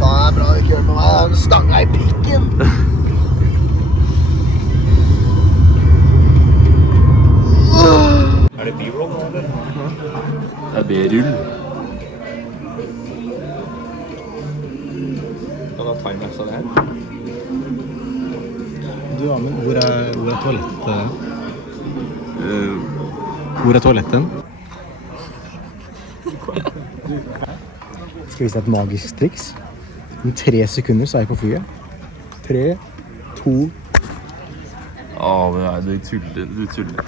Faen, det er bra du ikke gjør med meg. Jeg har en stanga i pikken. Er det b-roll nå, eller? Det er b-rull. Kan du ha timelapse av det her? Du, Amund, hvor er toalettet? Hvor er toaletten? Skal vi vise deg et magisk triks? Om 3 sekunder så er jeg på flyet. 3, 2... Du tuller.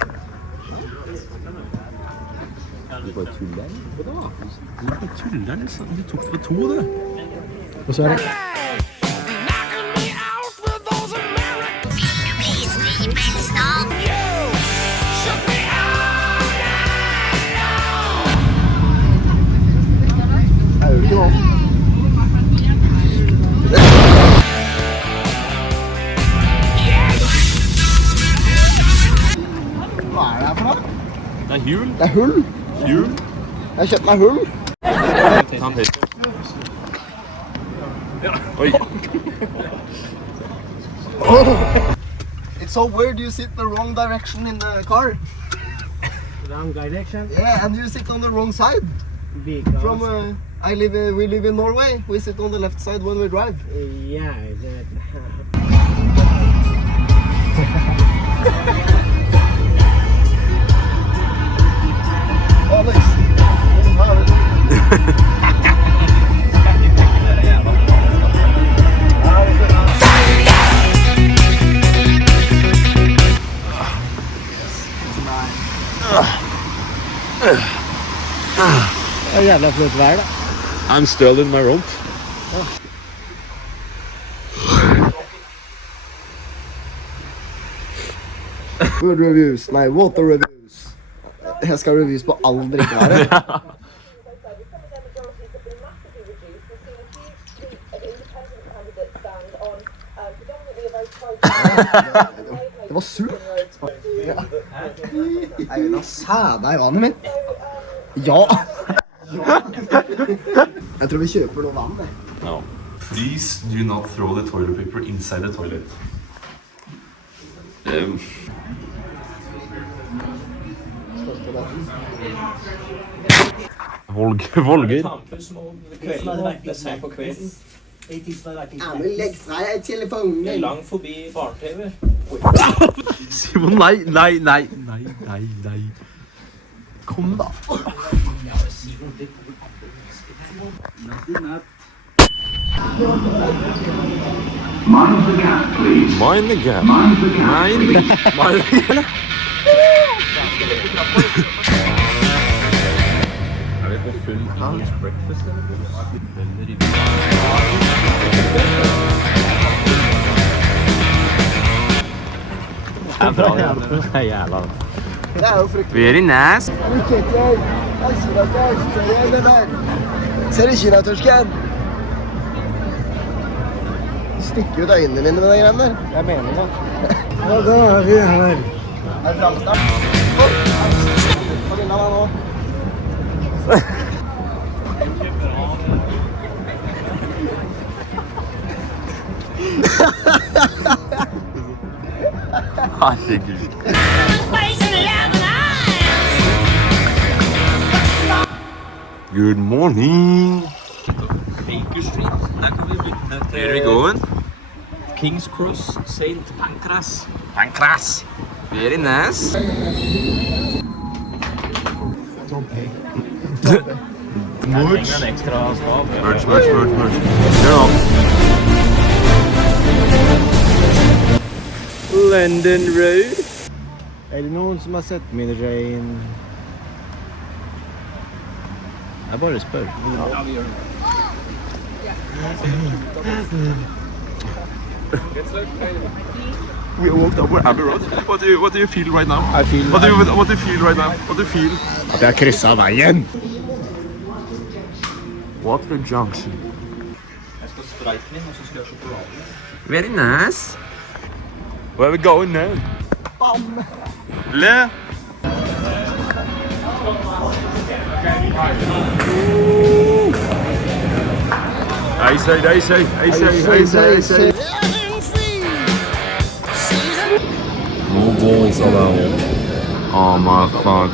Du bare tuller? Hva da? Du bare tuller, liksom. Du tok på 2, du. Og så er det... Jeg gjør ikke noe. Hva er det her for noe? Det er hjul. Det er hull. Hjul. Jeg har kjøpt meg hull. Ta en taste. Oi. It's so weird you sit the wrong direction in the car. Wrong direction? Yeah, and you sit on the wrong side. Because... From, we live in Norway. We sit on the left side when we drive. Yeah, Alex. Det er jævla flott vær, da. I'm still in my rope. Food reviews, nei, water reviews. Jeg skal reviews på all drikkevare. Det var surt. Ja. Jeg vil ha sæda i vannet mitt. Ja. Jeg tror vi kjøper noe vann. No. Please do not throw the toilet paper inside the toilet. Vlogger. Se på kvelden. Ja, men legg fra deg telefonen. Jeg er langt forbi barne-tv. Simon, nei. Kom da. Mind the gap, please. Mind the gap. Er vi på full breakfast, eller? Det er bra, det er jævla. Det er jo fryktelig. Very nice. Ser du kinatorsken? Stikker ut øynene mine med de greiene der. Jeg mener det. Ja, da er vi her. Er det framstart? Hva vinner deg nå? Herregud. Good morning. Baker Street. Der kan vi bytte Where are we going? King's Cross, St. Pancras. Pancras. Very nice. Merch. En ekstra stav. Merch. Kjør da. London Road. Er det noen som har sett min rein? Jeg bare spør. Ja, vi gjør det. We walked over Abbey Road. What do you feel right now? I feel What do you feel right now? What do you feel? at jeg krysset veien. Water Junction. Jeg skal spreite min, og så skal jeg ha sjokolade. Very nice. Where are we going now? Bam! Le. No balls allowed. Oh my fuck.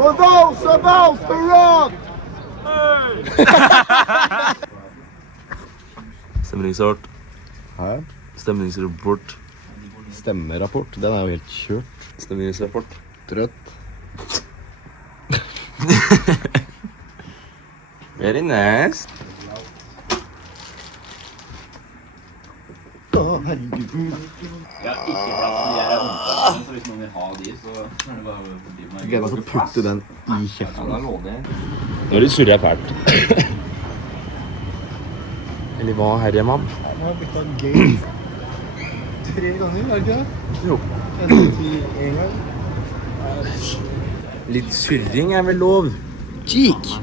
For those about to run! Stemningsrapport. Hæ? Stemningsrapport. Stemmerapport, den er jo helt kjørt. Stemningsrapport. Trøtt. Very nice. Jeg gleder meg til å putte den i kjeften. Nå er det surret fælt. Eller hva, herremann? Jeg har byttet en game 3 ganger, er det ikke det? Jo. En til en gang. Litt surring er vel lov. Cheek!